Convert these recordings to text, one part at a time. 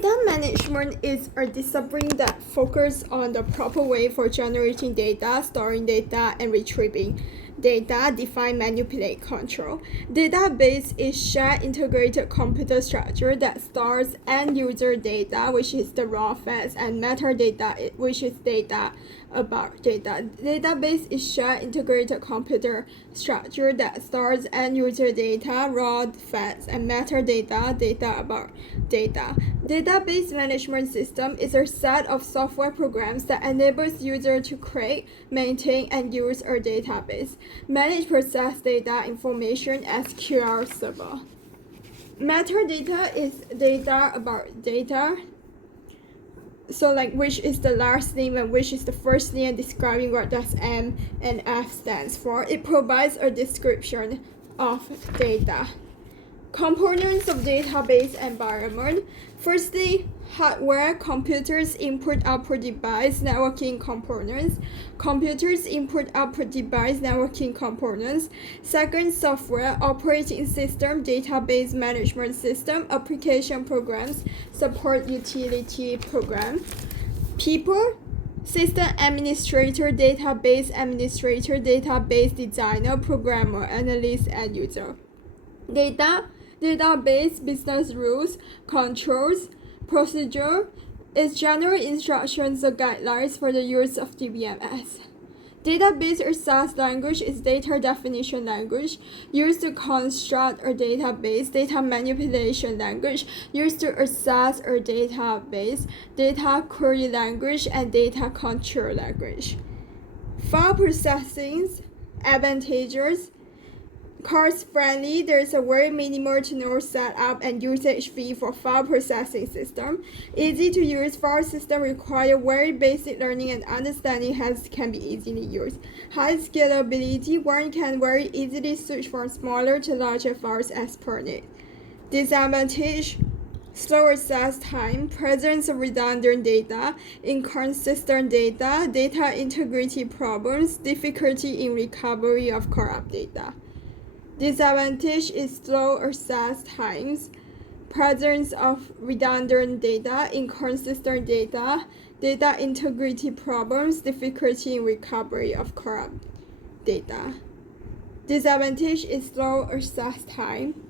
Data management is a discipline that focuses on the proper way for generating data, storing data, and retrieving data, define, manipulate, control. Database is shared integrated computer structure that stores end-user data, which is the raw facts, and metadata, which is data about data. Database is shared integrated computer structure that stores end-user data, raw facts, and metadata, data about data. Database management system is a set of software programs that enables users to create, maintain, and use a database. Manage process data information SQL Server. Metadata is data about data. So which is the last name and which is the first name, describing what does M and F stands for. It provides a description of data. Components of database environment. Firstly, hardware, computers, input-output device, networking components. Computers, input-output device, networking components. Second, software, operating system, database management system, application programs, support utility program. People, system administrator, database designer, programmer, analyst, and user. Data, database, business rules, controls, procedure, is general instructions or guidelines for the use of DBMS. Database or SAS language is data definition language used to construct a database, data manipulation language used to access a database, data query language, and data control language. File processing advantages. Cost-friendly, there is a very minimal to no setup and usage fee for file processing system. Easy to use file system require very basic learning and understanding, hence can be easily used. High scalability, one can very easily switch from smaller to larger files as per need. Disadvantage, slow access time, presence of redundant data, inconsistent data, data integrity problems, difficulty in recovery of corrupt data. Disadvantage is slow access times, presence of redundant data, inconsistent data, data integrity problems, difficulty in recovery of corrupt data. Disadvantage is slow access time,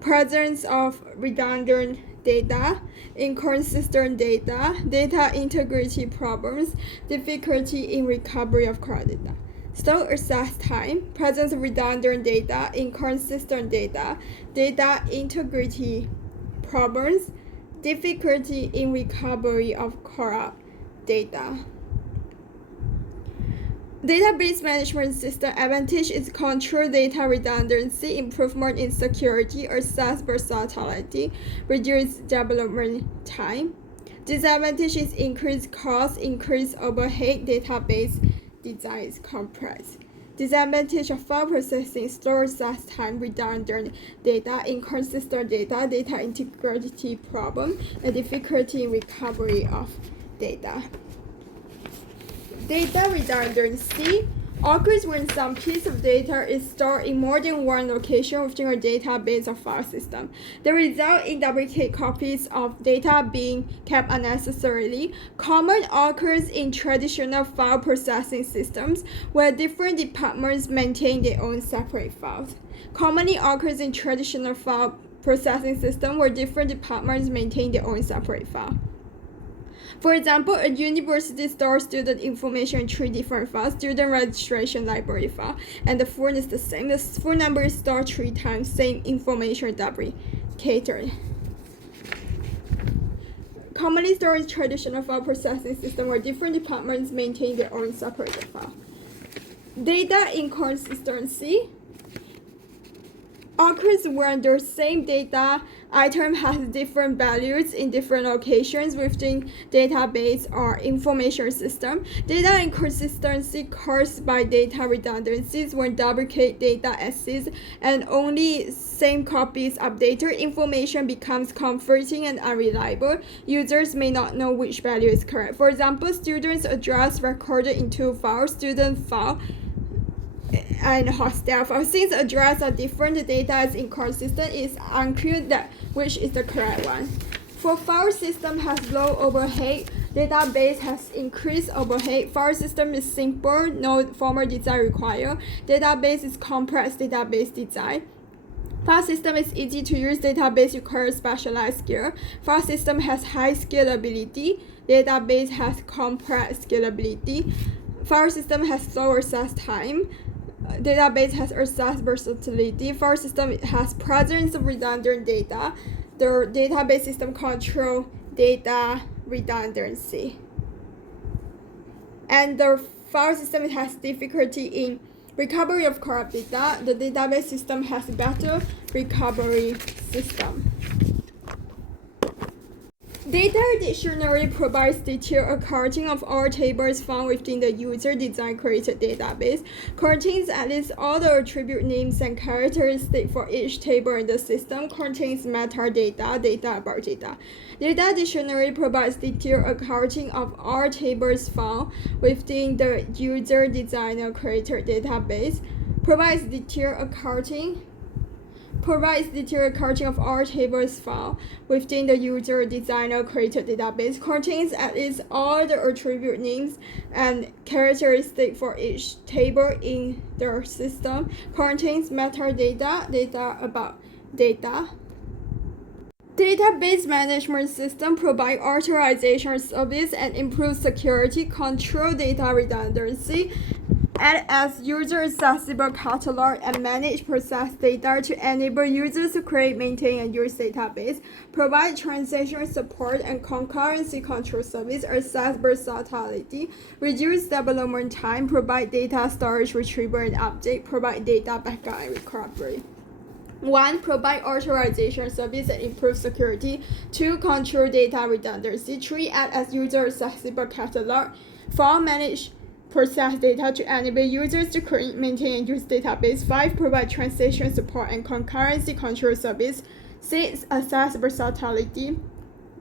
presence of redundant data, inconsistent data, data integrity problems, difficulty in recovery of corrupt data. Slow access time, presence of redundant data, inconsistent data, data integrity problems, difficulty in recovery of corrupt data. Database management system advantage is control data redundancy, improvement in security, access versatility, reduced development time. Disadvantage is increased cost, increased overhead, database design is complex. Disadvantage of file processing, slow access time, redundant data, inconsistent data, data integrity problem, and difficulty in recovery of data. Data redundancy occurs when some piece of data is stored in more than one location within a database or file system. The result in duplicate copies of data being kept unnecessarily. Common occurs in traditional file processing systems where different departments maintain their own separate files. Commonly occurs in traditional file processing systems where different departments maintain their own separate file. For example, a university stores student information in 3 different files: student registration, library file, and the phone is the same. The phone number is stored 3 times, same information duplicated. Commonly stored in traditional file processing system where different departments maintain their own separated file. Data inconsistency occurs when the same data item has different values in different locations within database or information system. Data inconsistency caused by data redundancies when duplicate data exists and only same copies updated. Information becomes confusing and unreliable. Users may not know which value is correct. For example, students' address recorded in 2 files, student file and hostel file. Since addresses are different, the data is inconsistent. It's unclear that which is the correct one. For file system has low overhead, database has increased overhead. File system is simple, no formal design required. Database is complex database design. File system is easy to use. Database requires specialized skill. File system has high scalability. Database has complex scalability. File system has slow access time. Database has access versatility. File system has presence of redundant data. The database system control data redundancy. And the file system has difficulty in recovery of corrupt data. The database system has better recovery system. Data dictionary provides detailed accounting of all tables found within the user design created database, contains at least all the attribute names and characteristics for each table in the system, contains metadata, data about data. Data dictionary provides detailed accounting of all tables found within the user designer created database, provides detailed accounting of all tables found within the user designer created database, contains at least all the attribute names and characteristics for each table in the system, contains metadata, data about data. Database management system provide authorization service and improve security, control data redundancy, add as user-accessible catalog and manage process data to enable users to create, maintain, and use database, provide transaction support and concurrency control service, assess versatility, reduce development time, provide data storage retrieval and update, provide data backup and recovery. 1. Provide authorization service and improve security. 2. Control data redundancy. 3. Add as user-accessible catalog. 4. Manage process data to enable users to create, maintain, and use database. 5. Provide transaction support and concurrency control service. 6. Assess versatility.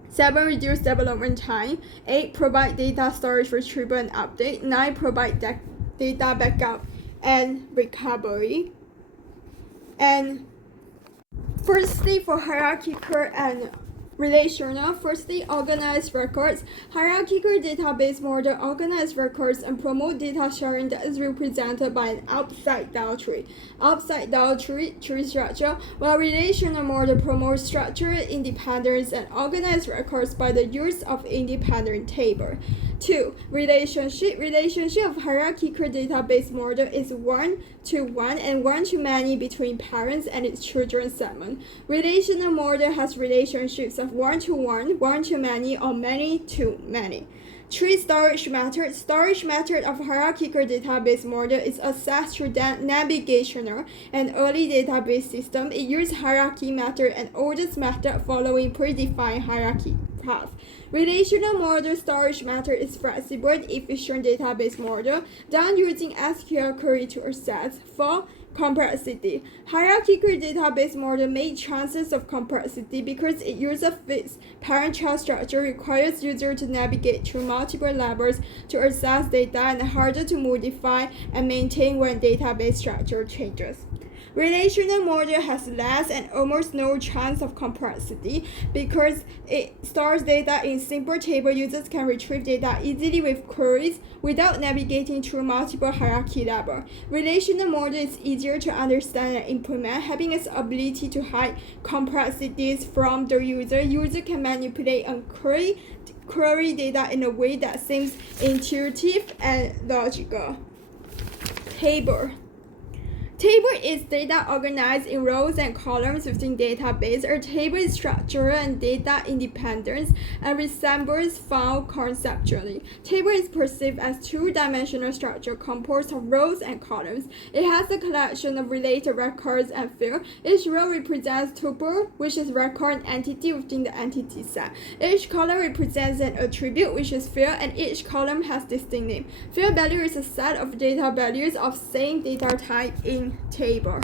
7. Reduce development time. 8. Provide data storage retrieval and update. 9. Provide data backup and recovery. And firstly, for hierarchical and relational, firstly, organize records. Hierarchical database model organize records and promote data sharing that is represented by an upside-down tree. Upside-down tree structure, while relational model promotes structural independence and organize records by the use of independent table. 2. Relationship. Relationship of hierarchical database model is one-to-one and one-to-many between parents and its children segment. Relational model has relationships of one-to-one, one-to-many, or many-to-many. 3. Storage method. Storage method of hierarchical database model is accessed through navigational and early database system. It uses hierarchy method and oldest method following predefined hierarchy path. Relational model storage method is flexible and efficient database model done using SQL query to access. 4. Complexity. Hierarchical database model makes chances of complexity because it uses fixed parent-child structure, requires user to navigate through multiple levels to access data, and harder to modify and maintain when database structure changes. Relational model has less and almost no chance of complexity because it stores data in simple table. Users can retrieve data easily with queries without navigating through multiple hierarchy levels. Relational model is easier to understand and implement, having its ability to hide complexities from the user. User can manipulate and query data in a way that seems intuitive and logical. Table. Table is data organized in rows and columns within database. A table is structural and data independent and resembles file conceptually. Table is perceived as two-dimensional structure composed of rows and columns. It has a collection of related records and fields. Each row represents tuple, which is record entity within the entity set. Each column represents an attribute, which is field, and each column has distinct name. Field value is a set of data values of same data type in table.